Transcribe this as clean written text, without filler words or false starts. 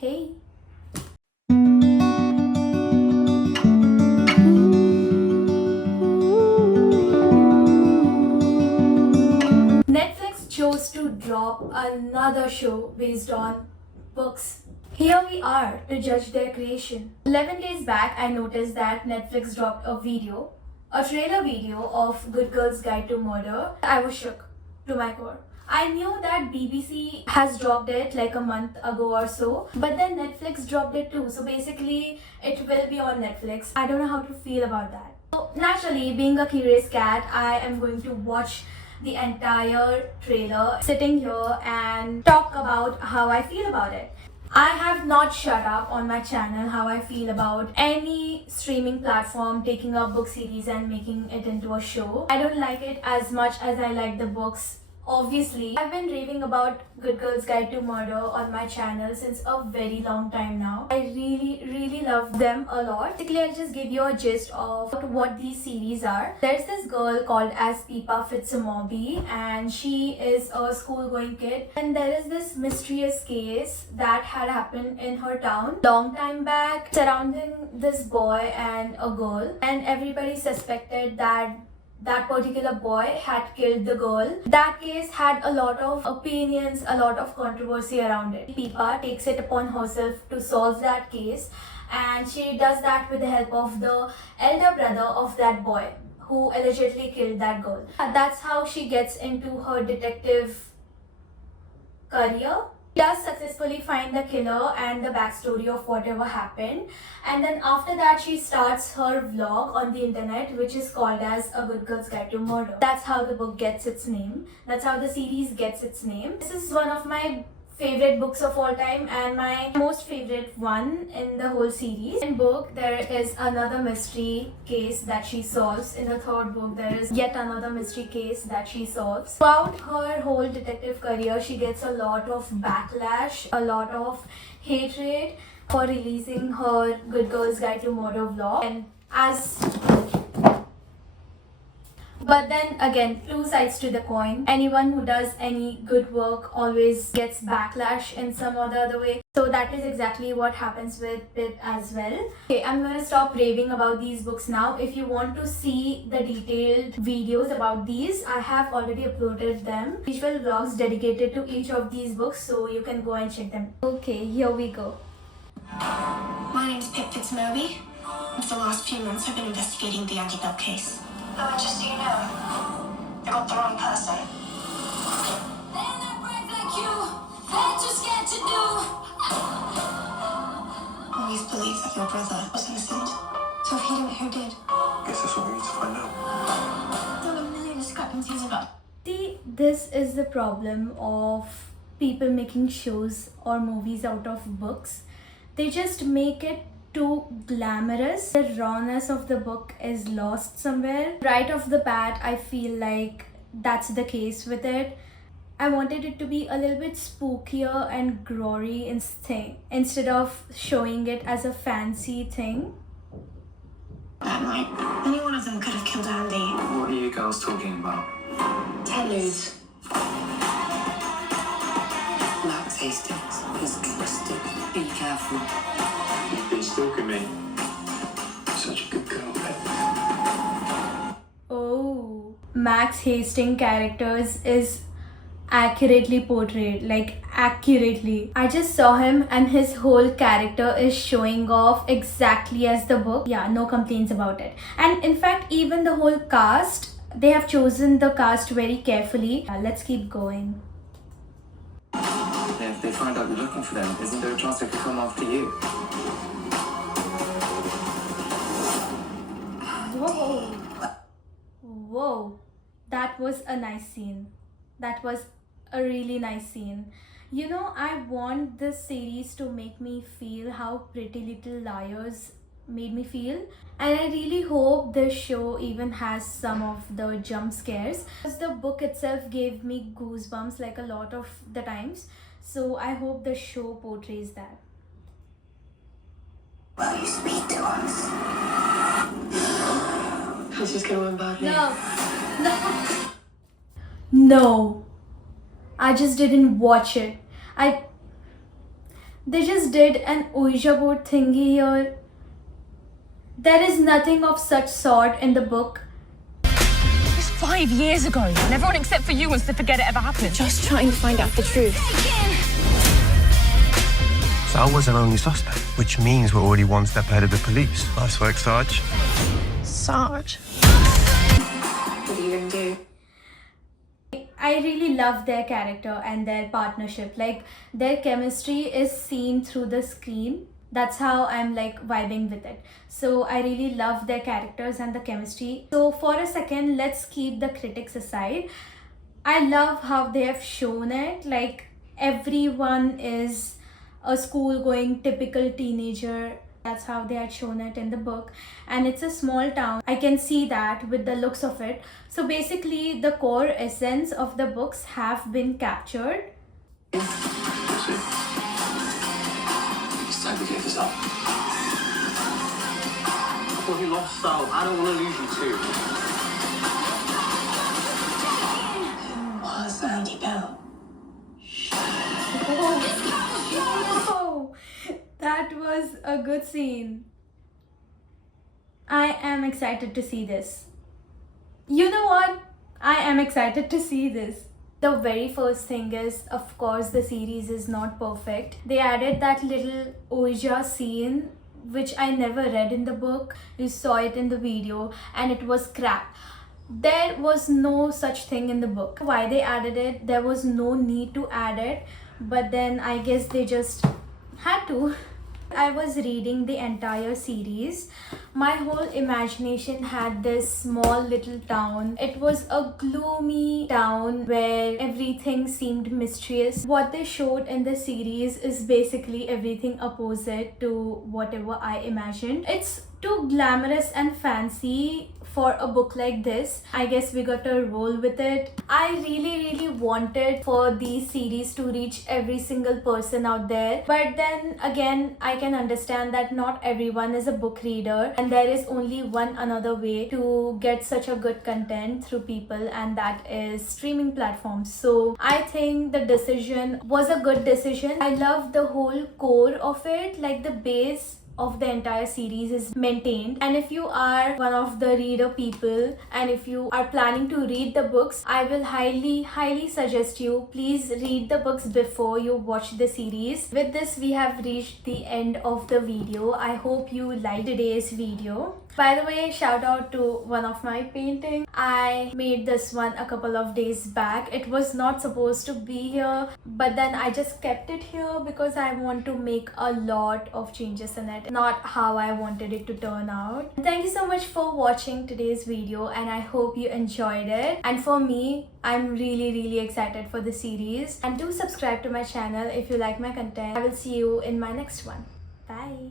Hey. Netflix chose to drop another show based on books. Here we are to judge their creation. 11 days back, I noticed that Netflix dropped a trailer video of Good Girl's Guide to Murder. I was shook to my core. I knew that BBC has dropped it like a month ago or so, but then Netflix dropped it too. So basically, it will be on Netflix. I don't know how to feel about that. So naturally, being a curious cat, I am going to watch the entire trailer, sitting here and talk about how I feel about it. I have not shut up on my channel how I feel about any streaming platform taking a book series and making it into a show. I don't like it as much as I like the books. Obviously, I've been raving about Good Girl's Guide to Murder on my channel since a very long time now. I really love them a lot. Basically, I'll just give you a gist of what these series are. There's this girl called as Peepa Fitzmaurice and she is a school-going kid. And there is this mysterious case that had happened in her town long time back surrounding this boy and a girl. And everybody suspected that particular boy had killed the girl. That case had a lot of opinions, a lot of controversy around it. Peepa takes it upon herself to solve that case, and she does that with the help of the elder brother of that boy who allegedly killed that girl. That's how she gets into her detective career. She does successfully find the killer and the backstory of whatever happened, and then after that she starts her vlog on the internet, which is called as A Good Girl's Guide to Murder. That's how the book gets its name. That's how the series gets its name. This is one of my favorite books of all time and my most favorite one in the whole series. In book, there is another mystery case that she solves. In the third book, there is yet another mystery case that she solves. Throughout her whole detective career, she gets a lot of backlash, a lot of hatred for releasing her Good Girl's Guide to Murder vlog. And but then again, two sides to the coin. Anyone who does any good work always gets backlash in some or the other way. So that is exactly what happens with Pip as well. Okay, I'm gonna stop raving about these books now. If you want to see the detailed videos about these, I have already uploaded them. Visual vlogs dedicated to each of these books, so you can go and check them. Okay, here we go. My name's Pip Fitzmaurice. For the last few months, I've been investigating the Aggie Bell case. How much do you know? I got the wrong person. They're not brave like you. They're too scared to do. Always believed that your brother was innocent. So if he didn't, who did? Guess that's what we need to find out. There are a million discrepancies about. See, this is the problem of people making shows or movies out of books. They just make it too glamorous. The rawness of the book is lost somewhere. Right off the bat, I feel like that's the case with it. I wanted it to be a little bit spookier and gory instead of showing it as a fancy thing. That night, any one of them could have killed Andy. What are you girls talking about? Telludes. Max Hastings is twisted. Be careful. You've been stalking me. Such a good girl, Pip. Oh, Max Hastings characters is accurately portrayed, like accurately. I just saw him and his whole character is showing off exactly as the book. Yeah, no complaints about it. And in fact, even the whole cast, they have chosen the cast very carefully. Let's keep going. If they find out you're looking for them, isn't there a chance they could come after you? Whoa. Whoa. That was a nice scene. That was a really nice scene. You know, I want this series to make me feel how Pretty Little Liars made me feel, and I really hope this show even has some of the jump scares, because the book itself gave me goosebumps like a lot of the times, so I hope the show portrays that. Will you speak to us? This is gonna end badly. No, I just didn't watch it. They just did an Ouija board thingy here. There is nothing of such sort in the book. It was 5 years ago, and everyone except for you wants to forget it ever happened. Just trying to find out the truth. Sal was an only suspect, which means we're already one step ahead of the police. Nice work, Sarge. Sarge. What are you gonna do? I really love their character and their partnership. Like, their chemistry is seen through the screen. That's how I'm like vibing with it. So I really love their characters and the chemistry. So for a second, let's keep the critics aside. I love how they have shown it. Like, everyone is a school going typical teenager. That's how they had shown it in the book, and it's a small town. I can see that with the looks of it. So basically the core essence of the books have been captured. That's it. It's time to give this up. Well, you lost Sal. I don't want to lose you too. Was Andy Bell. Oh, that was a good scene. I am excited to see this. You know what? I am excited to see this. The very first thing is, of course, the series is not perfect. They added that little Ouija scene, which I never read in the book. You saw it in the video, and it was crap. There was no such thing in the book. Why they added it? There was no need to add it, but then I guess they just had to. I was reading the entire series. My whole imagination had this small little town. It was a gloomy town where everything seemed mysterious. What they showed in the series is basically everything opposite to whatever I imagined. It's too glamorous and fancy for a book like this. I guess we got to roll with it. I really wanted for these series to reach every single person out there, but then again, I can understand that not everyone is a book reader, and there is only one another way to get such a good content through people, and that is streaming platforms. So I think the decision was a good decision. I love the whole core of it, like the base of the entire series is maintained. And if you are one of the reader people, and if you are planning to read the books, I will highly suggest you please read the books before you watch the series. With this, we have reached the end of the video. I hope you liked today's video. By the way, shout out to one of my paintings. I made this one a couple of days back. It was not supposed to be here, but then I just kept it here because I want to make a lot of changes in it, not how I wanted it to turn out. Thank you so much for watching today's video, and I hope you enjoyed it. And for me, I'm really excited for the series. And do subscribe to my channel if you like my content. I will see you in my next one. Bye.